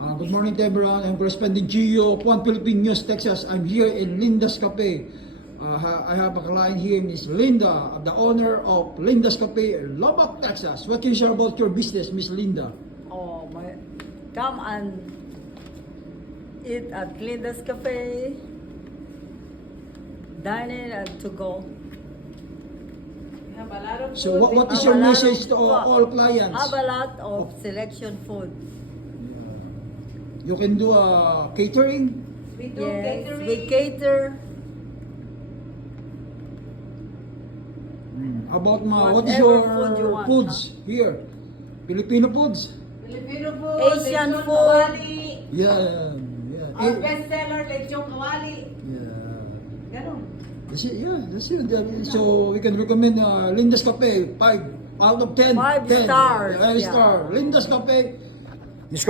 Good morning to everyone. I'm correspondent Gio, One Philippine News, Texas. I'm here in Linda's Cafe. I have a client here, Miss Linda, the owner of Linda's Cafe, Lubbock, Texas. What can you share about your business, Miss Linda? Come and eat at Linda's Cafe. Dine in and to go. We have a lot of So food. what is your message to all clients? Have a lot of selection food. You can do catering. We do Yes, catering. we cater. What is Whatever your food you want, foods here? Filipino foods? Filipino food, Asian lechon food. kawali. Yeah. Our best seller, lechon kawali. Yeah. Ganon. That's it, yeah, that's it. So we can recommend Linda's Cafe, 5 out of 10. 5 10. stars, 5 yeah. star. Linda's Cafe. Miss